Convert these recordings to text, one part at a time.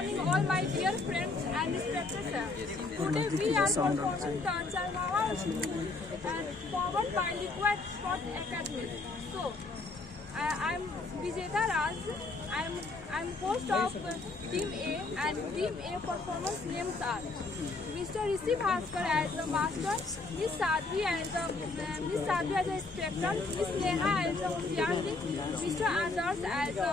morning, all my dear friends and respected sir. Today we are performing the Charvawa School and powered by Liquid Sport Academy. So, I'm Vijeta Raj. I'm host of Team A, and Team A performance names are Mr. Rishi Bhaskar as the master, Miss Sadhvi as a spectral, Miss Neha as the Hoshiarji, Mr. Adarsh as the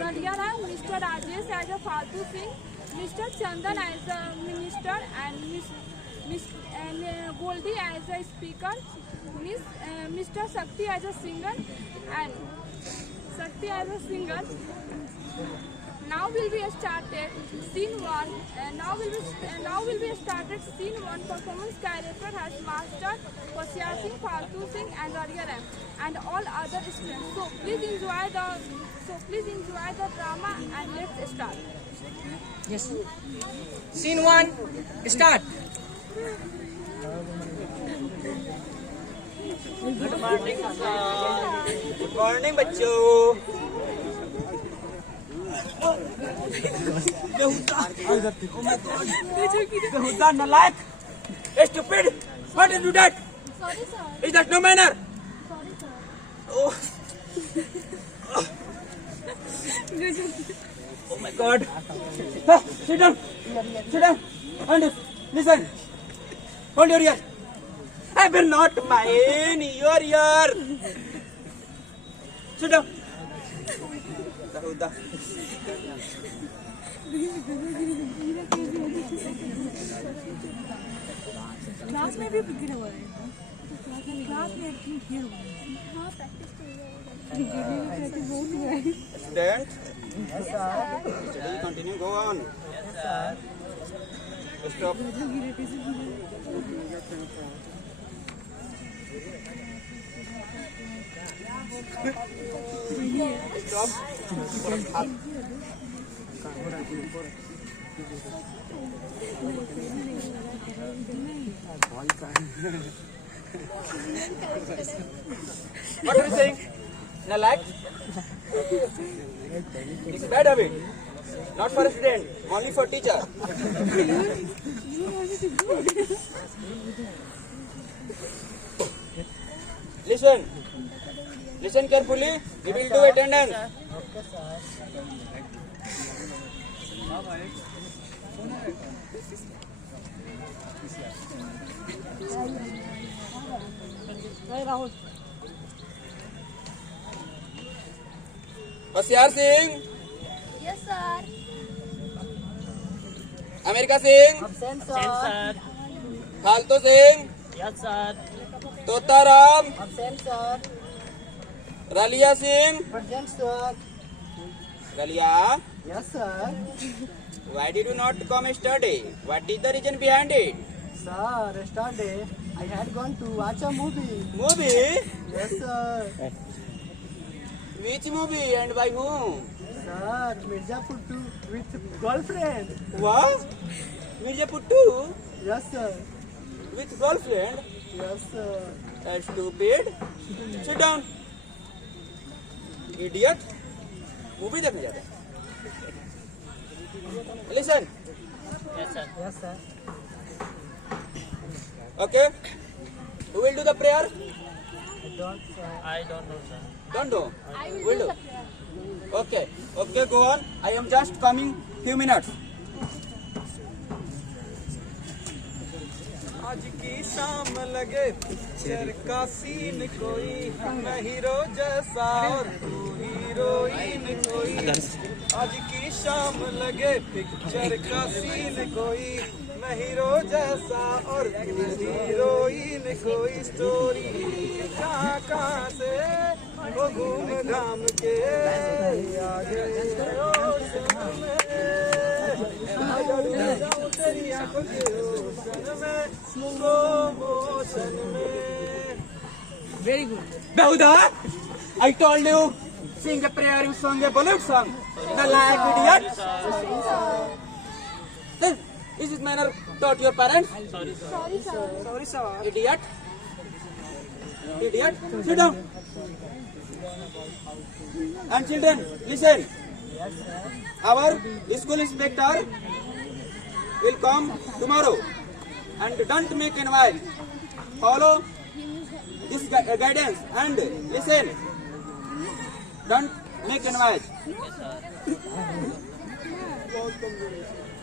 Radiara, Mr. Rajesh as a Faltu Singh, Mr. Chandan as a minister, and Miss Goldie as a speaker, Mr. Shakti as a singer, and Shakti as a singer. Now will be started scene 1. Now will be started scene 1. Performance director has mastered Hoshiar Singh, Faltu Singh, and Radiya Ram, and all other students. So please enjoy the drama, and let's start. Yes. Scene 1. Start. Good morning good morning बच्चों। बेहुदा नालायक, stupid, what did you do that? Sorry, sir. Is that no manner? Sorry, sir. Oh my God. Sit down and listen. Hold your ear. I will not mind your ear. Sit down. Class में भी गिरा हुआ है। Class में acting किया हुआ है। हाँ, प्रैक्टिस प्रैक्टिस बहुत हुआ है। Student? Yes, sir. Study, continue, go on. Yes, sir. Stop. Stop. What are you saying? Nalak? It's a bad habit. Not for a student, only for teacher. Listen carefully. We will do attendance. Okay, sir. Hoshiyar Singh, Yes, sir. America Singh, Absent, sir. फालतू Singh, Yes, sir. Totaram, Absent, sir. रलिया Singh, Present, sir. रलिया, Yes, sir. why did you not come study? What is the reason behind it? Sir, yesterday I had gone to watch a movie. Movie? Yes, sir. Which movie and by whom? Sir, Mirzapur 2 with girlfriend. What? Mirzapur 2 Yes, sir. with girlfriend? Yes, sir. Stupid. Sit down. Idiot. Movie देखने जाते हैं. Listen. Yes, sir. Yes, sir. Okay. Who will do the prayer? I don't know, sir. Don't know. I will Will do do. the prayer. Okay. Okay, go on. I am just coming few minutes. आज की शाम लगे picture का scene कोई, मैं hero जैसा और तू हीरोइन कोई। आज की शाम लगे पिक्चर का सीन कोई, मैं हीरो जैसा और तू हीरोइन कोई। स्टोरी कहाँ कहाँ से वो घूम घाम के आ गए ओशन में, आ जाऊं तेरी आंखों के ओशन में, स्लो मोशन में। Very good. Behuda, I told you, sing a prayer, you sung a Bollywood song. The like idiot. Then, is this manner taught your parents? Sorry, sir. Sorry, sir. Idiot. Idiot. Sit down. And children, listen. Our school inspector will come tomorrow, and don't make a noise. Follow this guidance and listen. Don't make a noise.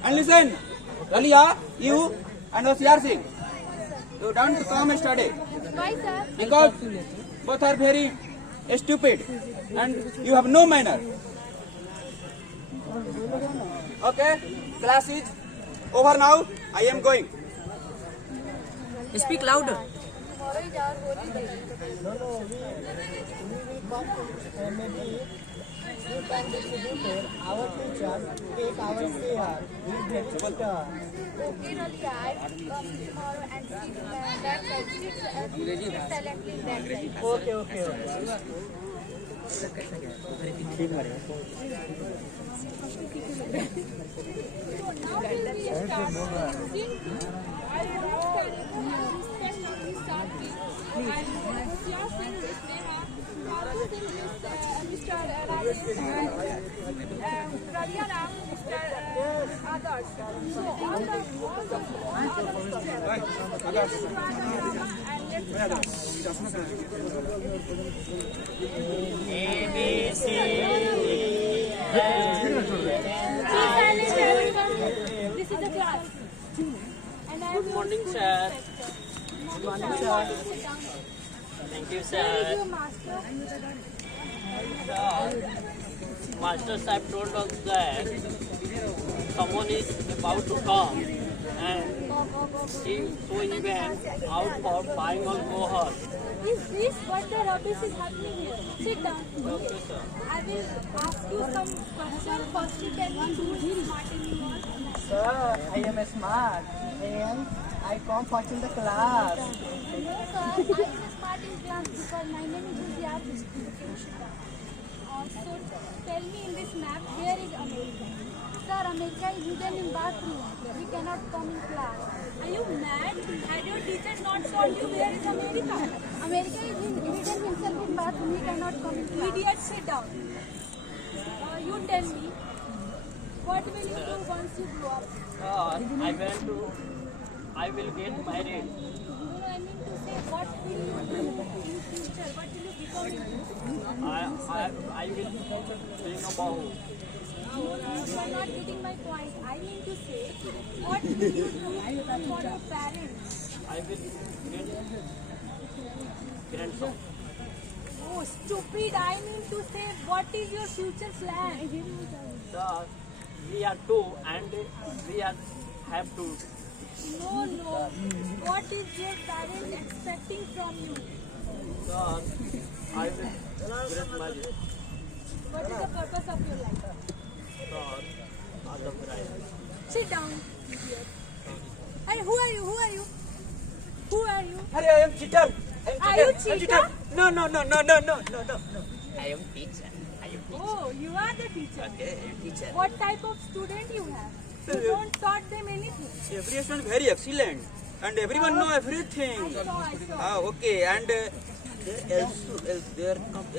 And listen, Ralia, you and Osiyar Singh, you don't come study Why, sir? because both are very stupid and you have no manner. Okay, class is over now. I am going. Speak louder. Tomorrow is our holy day. You can distribute our teacher take our share. We get better. Okay, Ralia, I will come tomorrow and sit that side. Sit silently that side. Okay. Now we will start. Since I want to respect Sati and Hosiyar Singh is Neha, Madhu Singh is Mr. Rajesh and Ralia Ram Mr. Adarsh. So all the let's start and let's start. This is the class. And I Good morning, sir. Good morning, sir. Thank you, Where is sir. your master? Master Sahib told us that someone is about to come and he went out for buying alcohol. Is this what the rubbish is happening here? Sit down. Okay, sir. I will ask you some questions. First, you tell me who is Martin Moore. Sir, I am smart and I come first in the class. No, sir. I am smart in class because my name is Hosiyar Singh. So, tell me in this map, where is America? Sir, America is hidden in bathroom. We cannot come in class. Are you mad? Had your teacher not told you where is America? America is hidden himself in bathroom. He cannot come in class. Idiot, sit down. You tell me, what will you do once you grow up? I will get married. No, I mean to say, what will you do in future? What will you become in future? I will bring a bow. You are not getting my point. I mean to say, what will you do for your parents? I will get grandson. Oh, stupid. I mean to say, what is your future plan? Sir, we are two and we have to. No. What is your parents expecting from you? Sir, I will get married. What is the purpose of your life? Sir, as a bride. Sit down, idiot. Hey, who are you? Who are you? Hey, I am cheater. Are you cheater? No. I am teacher. Oh, you are the teacher. Okay, I am teacher. What type of student you have? You don't taught them anything. Every student is very excellent, and everyone know everything. I saw. Okay, and their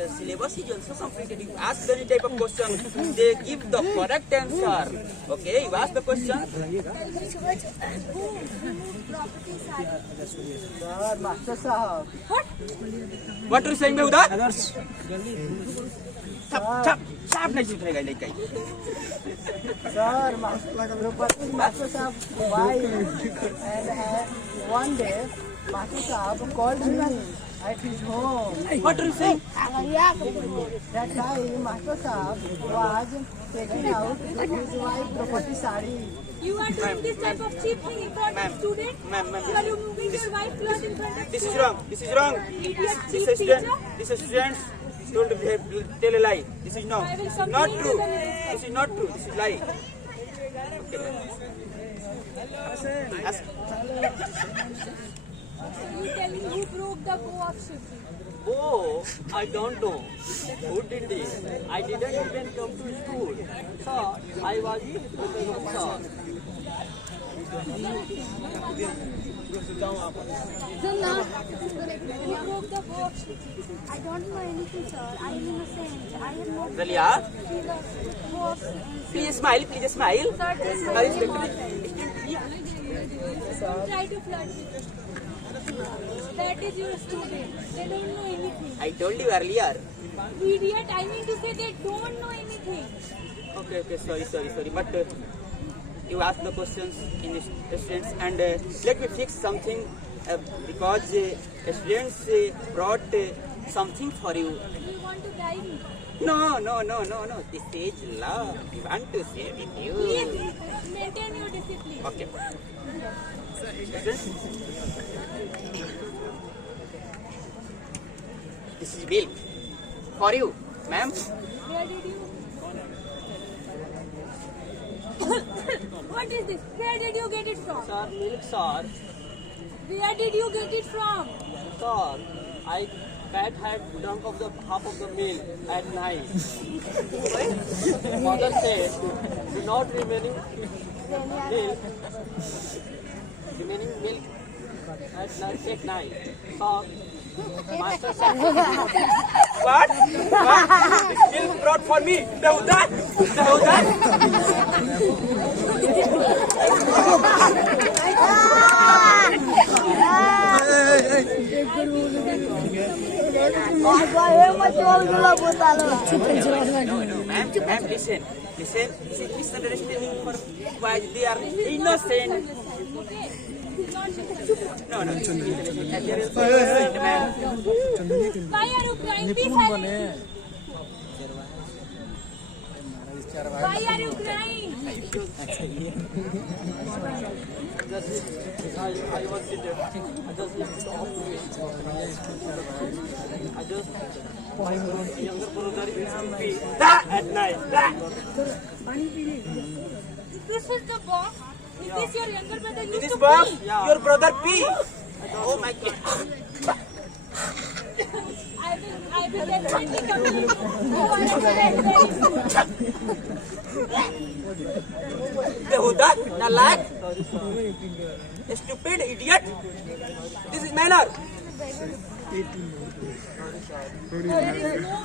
syllabus is also completed. You ask any type of question, they give the correct answer. Okay, you ask the question. Who removed property side? Sir, Master Sahab. What? What are you saying, Behuda? Sharp नहीं सीखेगा लेके Sir, Master Sahab, why? And one day, Master Sahab called me at his home. What are you saying? That time, Master Sahab was taking out his wife property sari. You are doing this type of cheap thing in front of students? Ma'am. You are removing your wife clothes in front of This is students? wrong. Idiot cheap This teacher? students told to tell a lie. This is no. I will Not complain true. to the minister. This is not true. This is lie. So you tell me who broke the bow of chivalry? Oh, I don't know. Who did it? I didn't even come to school. Sir, I was in with sir. Zanna, you broke the box. I don't know anything, sir. I am innocent. I have not Zalia, seen the box. please smile, please smile. Sir, this Are you is Don't try to flirt with them. That is your student. They don't know anything. I told you earlier. Idiot, I mean to say they don't know anything. Okay, sorry. But you ask the questions in the students, and let me fix something because students brought something for you. You want to die me. No. This is love. We want to share with you. Please maintain your discipline. Okay. Students, this is bill for you, ma'am. Where did you? What is this? Where did you get it from? Sir, milk, sir. Where did you get it from? Sir, I cat had drunk of the half of the milk at night. Mother said, do not remaining milk at night. Sir, master said, What? This bill brought for me. Dahuda. Ma'am, listen. This is misunderstanding for why they are innocent. Okay. No. There is no innocent, ma'am. Why are you crying? Be silent. Why are you crying? I was seated. I just younger brother used to be at night. This is the box. Is this your younger brother used This to box, pee? your brother P. Oh my God. I will definitely come to you. You are a very Dahuda, nalak, stupid idiot. This is manner. There is no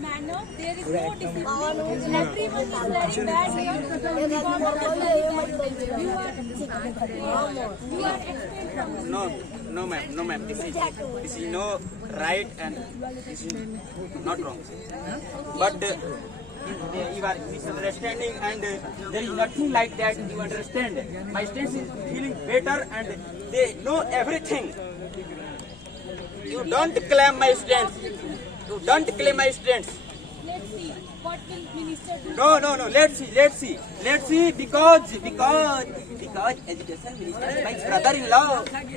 manner, there is no discipline. Everyone is very bad here. You are expelled from No, ma'am. This is no right and this is not wrong. But you are misunderstanding, and there is nothing like that. You understand? My students is feeling better, and they know everything. You don't claim my students. You don't claim my students. Let's see what will minister do. No. Let's see because education minister is my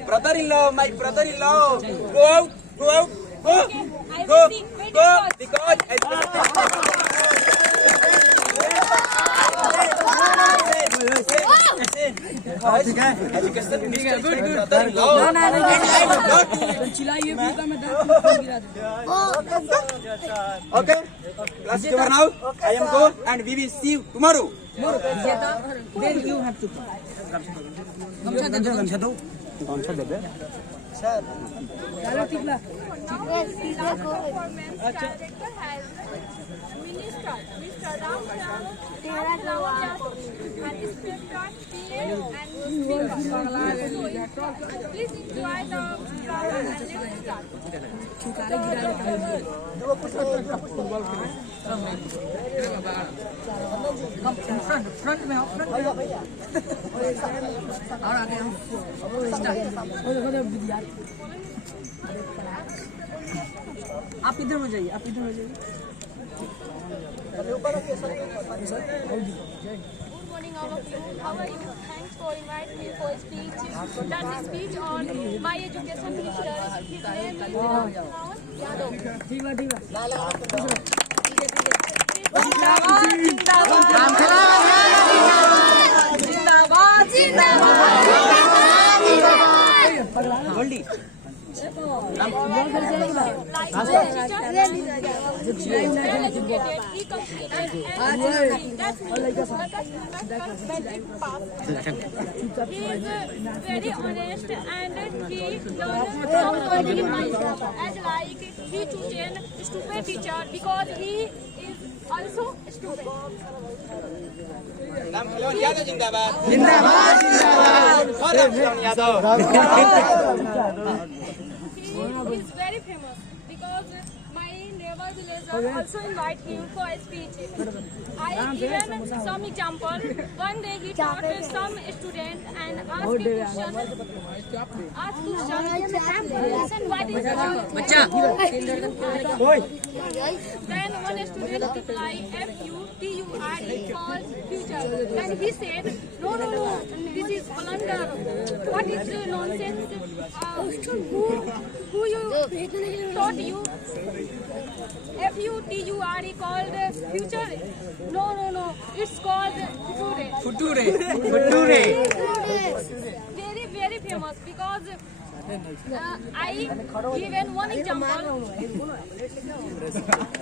brother-in-law, my brother-in-law. Go out. Okay, I will see. Wait and watch. Because education. Education minister is my brother-in-law. Okay, class is over now. I am go, and we will see you tomorrow. Then you have to Performance director has Minister Mr. Ram and inspector PA and speaker. So, please enjoy the program and let's start. front में आओ और आगे आओ आप इधर हो जाइए Good morning, all of you. How are you? Thanks for inviting me for a speech. That's a speech on my education minister. His name is Yadav. ठीक है very honest and he learns from only myself. As like he chosen stupid teacher because he is also stupid. Ram खिलौन Yadav जिंदाबाद जिंदाबाद जिंदाबाद और Ram खिलौन Yadav He is very famous because my neighbor villagers also invite him for a speech. I given some example. One day he taught some student and asked question. What is Then one student replied F-U-T-U-R-E called future. Then he said, no, this is blunder. What is nonsense? Who you taught you? F-U-T-U-R-E called future? No, it's called future. Very, very famous because I given one example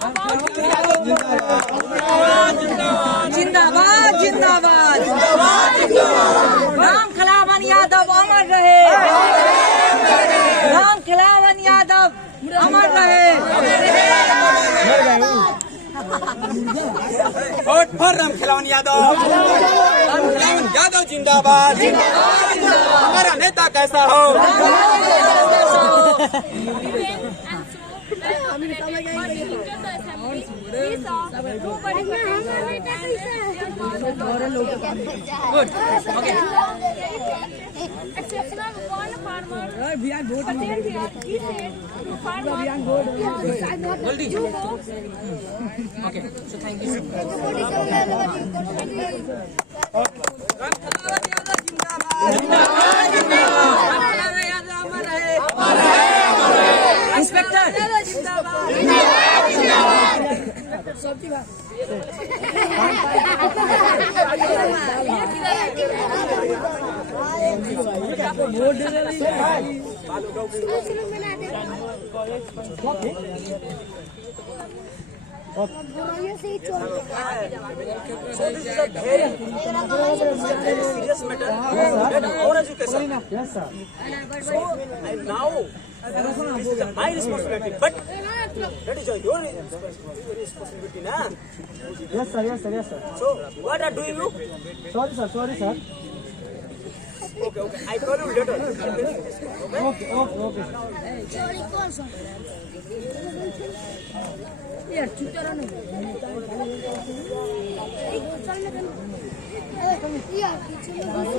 about जिंदाबाद जिंदाबाद राम खिलावन यादव अमर रहे राम खिलावन यादव अमर रहे vote for Ram खिलौन Yadav Ram खिलौन Yadav जिंदाबाद हमारा नेता कैसा हो Exceptional one farmer. He said, farmer, you go. Okay, so thank you. Inspector ये से ही चल So this is a very serious matter. Our education. Yes, sir. So and now this is my responsibility, but that is your responsibility, na? Yes, sir. Yes, sir. Yes, sir. So what are doing you? Sorry, sir. Sorry, sir. Okay. I call you later. Okay, okay, okay. चोरी कौन सा यार चुतरा नहीं यार पीछे में घुस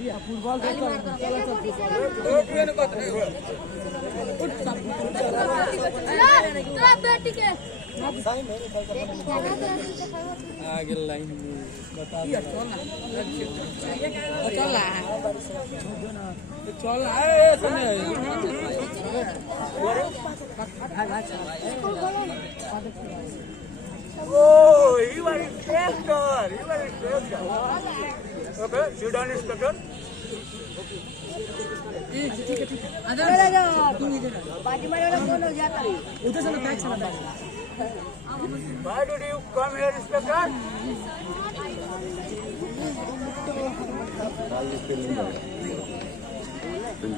गया फुटबॉल आगे लाइन में बता चल Oh, you are inspector. Okay, sit down, inspector. उधर से बैग चला Why did you come here, inspector?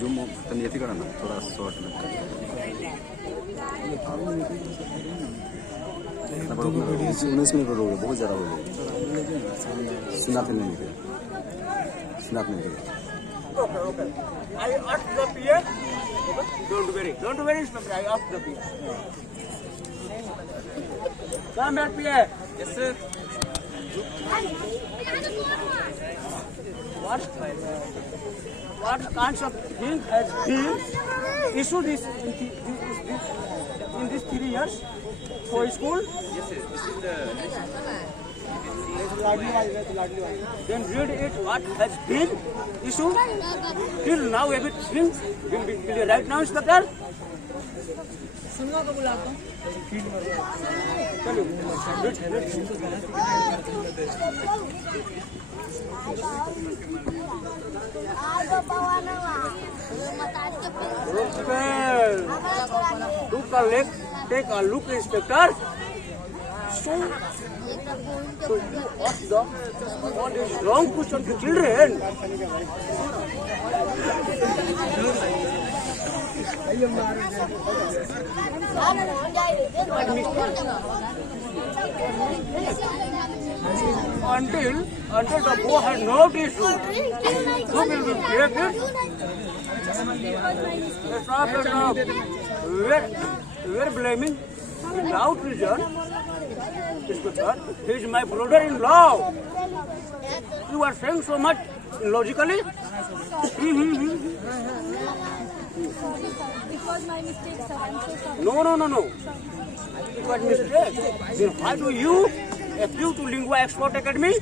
Zoom तनी ऐसी करना थोड़ा शॉर्ट में उन्नीस मिनट रोगे बहुत ज़्यादा हो जाएगा स्नैप नहीं निकले स्नैप नहीं निकले Okay. I asked the PA. Don't worry, inspector. I asked the PA. Come here, PA. Yes, sir. What kinds of things has been issued in these 3 years for school? Yes, sir. This is the Then read it what has been issued. Till now everything will be clear. Right now, Inspector? सुनवा को बुलाता हूँ To collect, take a look, Inspector. So you ask the what is wrong question to children. Until the boy has not issued, who will be created? Stop. We are blaming without reason. Inspector, he is my brother-in-law. You are saying so much logically? It was my mistake, sir. I'm so sorry. No. It was mistake. Then why do you appeal to Lingua Export Academy?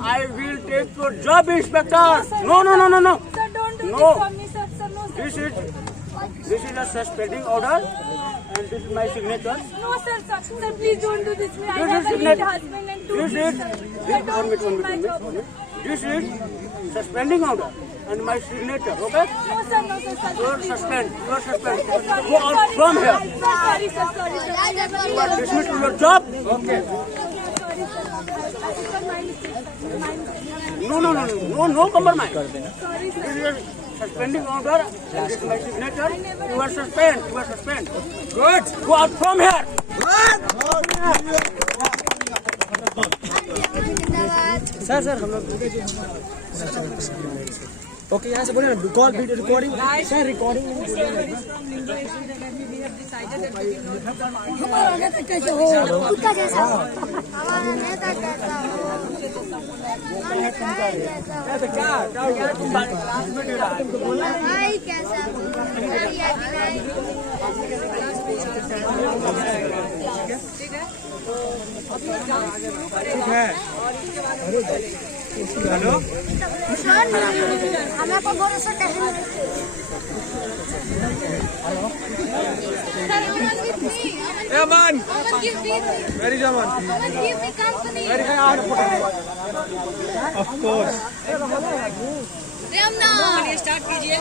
I will take your job, Inspector. No. Sir, don't do No. this for me, sir. Sir, no, sir. This is a suspending order, and this is my signature. No, sir, please don't do this to me. I This is have a signature. husband and 2 This kids, is sir. this Don't one take my job. This is suspending order and my signature. Okay? No, sir, You are please suspended. You are suspended. don't. Sorry, Go out from sir. here. I'm so sorry, sir. I never You are dismissed from your job. Okay. Sorry, sir. It was my mistake, sir. My mistake. No compromise. Sorry, sir. This is a suspending order. And this is my signature. You are suspended. Good. Go out from here. Sir हम लोग okay यहाँ से बोले ना call video recording sir recording हमारा नेता कैसे हो कुत्ता जैसा हमारा नेता कैसा हो भाई कैसा हो हेलो हमें को भरोसा नहीं अमन वेरी जमान very hard of course start कीजिए